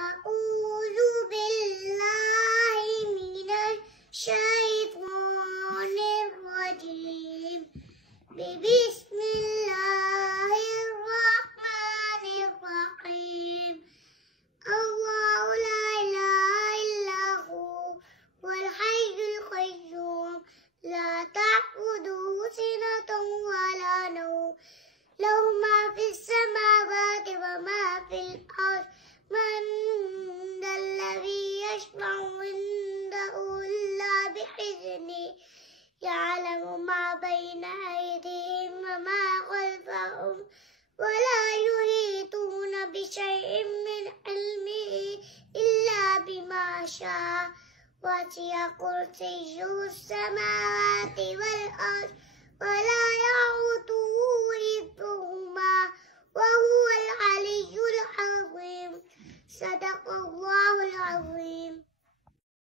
أعوذ بالله من الشيطان الرجيم. بسم الله الرحمن الرحيم. الله لا إله إلا هو الحي القيوم لا تأخذه سنة ولا نوم له ما في السماوات وما في الأرض. من ذا الذي يشفع عنده إلا بإذنه يعلم ما بين أيديهم وما خلفهم ولا يحيطون بشيء من علمه إلا بما شاء. وسع كرسيه السماوات والأرض ولا يئوده حفظهما وهو العلي العظيم. صدق